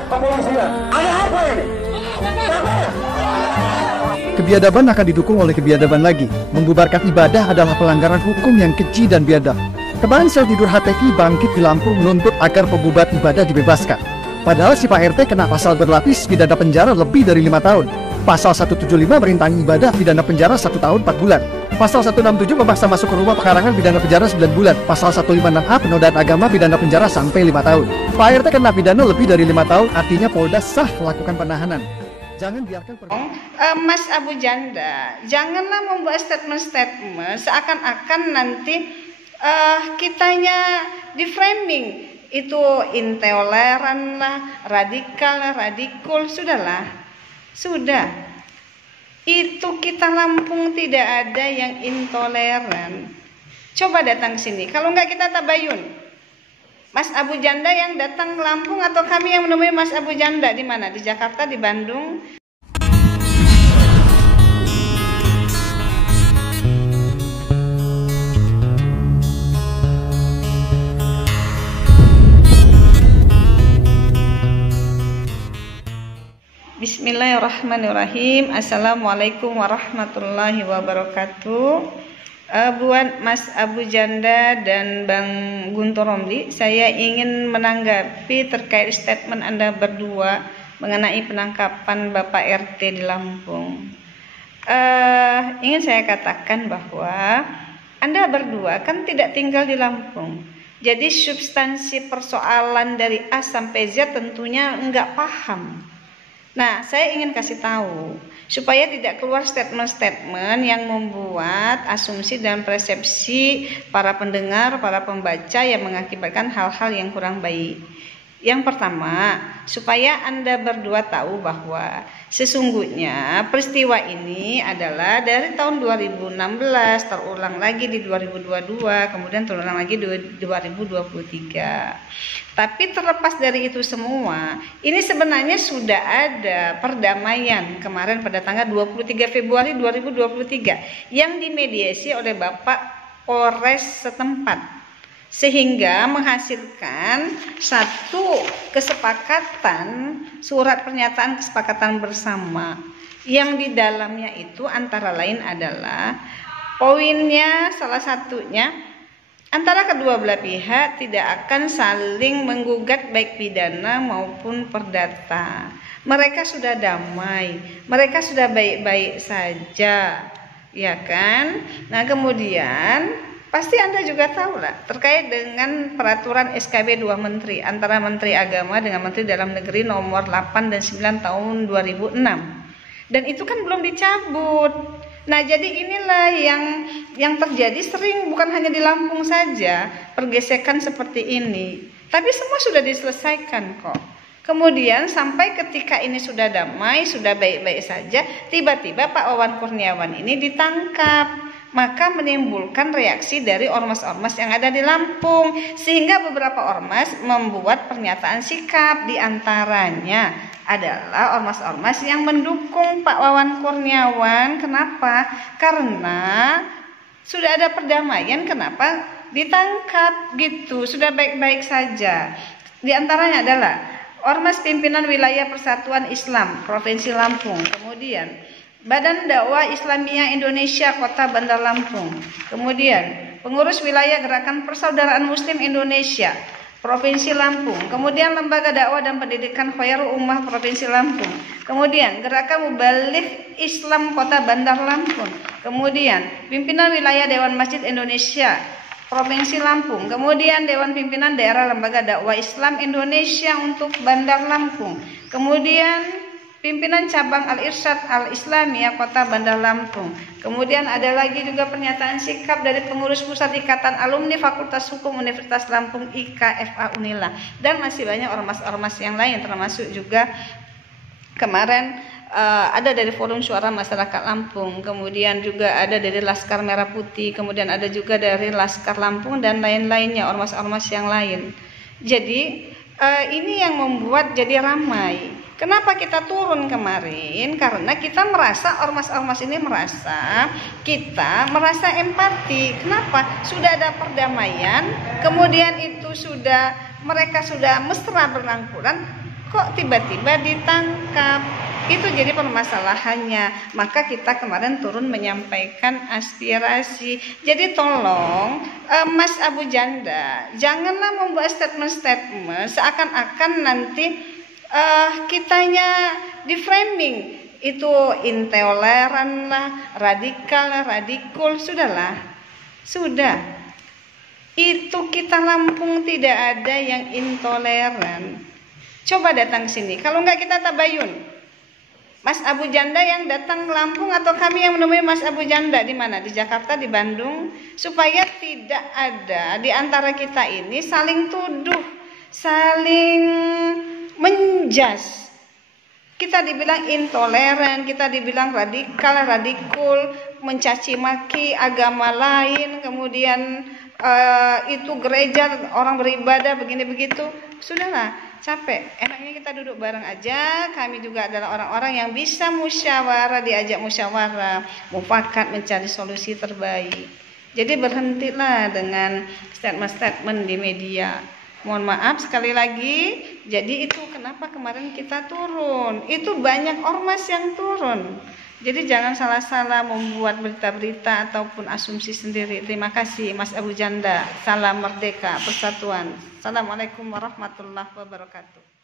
aparat kepolisian. Ada apa ini? Kebiadaban akan didukung oleh kebiadaban lagi. Membubarkan ibadah adalah pelanggaran hukum yang keji dan biadab. Kemarin sel tidur HTI bangkit di Lampung menuntut agar pembubar ibadah dibebaskan. Padahal si Pak RT kena pasal berlapis pidana penjara lebih dari 5 tahun. Pasal 175 merintangi ibadah pidana penjara 1 tahun 4 bulan. Pasal 167 memaksa masuk ke rumah pekarangan pidana penjara 9 bulan. Pasal 156A penodaan agama pidana penjara sampai 5 tahun. Pak RT kena pidana lebih dari 5 tahun, artinya Polda sah melakukan penahanan. Jangan biarkan Mas Abu Janda, janganlah membuat statement-statement seakan-akan nanti kitanya di framing itu intoleran lah, radikal lah, radikul, sudahlah. Sudah. Itu kita Lampung tidak ada yang intoleran. Coba datang sini. Kalau enggak kita tabayun. Mas Abu Janda yang datang ke Lampung atau kami yang menemui Mas Abu Janda di mana? Di Jakarta, di Bandung? Bismillahirrahmanirrahim. Assalamualaikum warahmatullahi wabarakatuh. Buat Mas Abu Janda dan Bang Guntur Romli, saya ingin menanggapi terkait statement Anda berdua mengenai penangkapan Bapak RT di Lampung. Ingin saya katakan bahwa Anda berdua kan tidak tinggal di Lampung. Jadi substansi persoalan dari A sampai Z tentunya enggak paham. Nah, saya ingin kasih tahu supaya tidak keluar statement-statement yang membuat asumsi dan persepsi para pendengar, para pembaca yang mengakibatkan hal-hal yang kurang baik. Yang pertama, supaya Anda berdua tahu bahwa sesungguhnya peristiwa ini adalah dari tahun 2016, terulang lagi di 2022, kemudian terulang lagi di 2023. Tapi terlepas dari itu semua, ini sebenarnya sudah ada perdamaian kemarin pada tanggal 23 Februari 2023 yang dimediasi oleh Bapak Polres setempat. Sehingga menghasilkan satu kesepakatan, surat pernyataan kesepakatan bersama yang di dalamnya itu antara lain adalah poinnya salah satunya antara kedua belah pihak tidak akan saling menggugat baik pidana maupun perdata. Mereka sudah damai, mereka sudah baik-baik saja, ya kan? Nah, kemudian pasti Anda juga tahu lah terkait dengan peraturan SKB 2 Menteri antara Menteri Agama dengan Menteri Dalam Negeri nomor 8 dan 9 tahun 2006. Dan itu kan belum dicabut. Nah, jadi inilah yang terjadi sering, bukan hanya di Lampung saja pergesekan seperti ini. Tapi semua sudah diselesaikan kok. Kemudian sampai ketika ini sudah damai, sudah baik-baik saja, tiba-tiba Pak Wawan Kurniawan ini ditangkap. Maka menimbulkan reaksi dari ormas-ormas yang ada di Lampung, sehingga beberapa ormas membuat pernyataan sikap, diantaranya adalah ormas-ormas yang mendukung Pak Wawan Kurniawan. Kenapa? Karena sudah ada perdamaian, kenapa ditangkap gitu, sudah baik-baik saja. Di antaranya adalah Ormas Pimpinan Wilayah Persatuan Islam Provinsi Lampung, kemudian Badan Dakwah Islamiyah Indonesia Kota Bandar Lampung, kemudian Pengurus Wilayah Gerakan Persaudaraan Muslim Indonesia Provinsi Lampung, kemudian Lembaga Dakwah dan Pendidikan Khairul Ummah Provinsi Lampung, kemudian Gerakan Mubaligh Islam Kota Bandar Lampung, kemudian Pimpinan Wilayah Dewan Masjid Indonesia Provinsi Lampung, kemudian Dewan Pimpinan Daerah Lembaga Dakwah Islam Indonesia untuk Bandar Lampung, kemudian Pimpinan Cabang Al-Irsyad Al-Islamiyah Kota Bandar Lampung. Kemudian ada lagi juga pernyataan sikap dari pengurus Pusat Ikatan Alumni Fakultas Hukum Universitas Lampung IKFA Unila. Dan masih banyak ormas-ormas yang lain, termasuk juga kemarin ada dari Forum Suara Masyarakat Lampung, kemudian juga ada dari Laskar Merah Putih, kemudian ada juga dari Laskar Lampung dan lain-lainnya, ormas-ormas yang lain. Jadi ini yang membuat jadi ramai. Kenapa kita turun kemarin? Karena kita merasa ormas-ormas ini merasa empati. Kenapa? Sudah ada perdamaian, kemudian itu mereka sudah mesra berangkulan. kok tiba-tiba ditangkap? Itu jadi permasalahannya. Maka kita kemarin turun menyampaikan aspirasi. Jadi tolong Mas Abu Janda, janganlah membuat statement-statement seakan-akan nanti kitanya di framing itu intoleran lah, radikal lah, radikul. Sudah. Itu kita Lampung tidak ada yang intoleran. Coba datang sini. Kalau enggak kita tabayun. Mas Abu Janda yang datang ke Lampung atau kami yang menemui Mas Abu Janda di mana? Di Jakarta, di Bandung, supaya tidak ada di antara kita ini saling tuduh, saling menjas. Kita dibilang intoleran, kita dibilang radikal, radikul, mencaci maki agama lain, kemudian itu gereja orang beribadah begini begitu. Sudahlah, capek. Enaknya kita duduk bareng aja. Kami juga adalah orang-orang yang bisa musyawarah, diajak musyawarah, mufakat mencari solusi terbaik. Jadi berhentilah dengan statement-statement di media. Mohon maaf sekali lagi. Jadi itu kenapa kemarin kita turun. Itu banyak ormas yang turun. Jadi jangan salah-salah membuat berita-berita ataupun asumsi sendiri. Terima kasih Mas Abu Janda. Salam merdeka, persatuan. Assalamualaikum warahmatullahi wabarakatuh.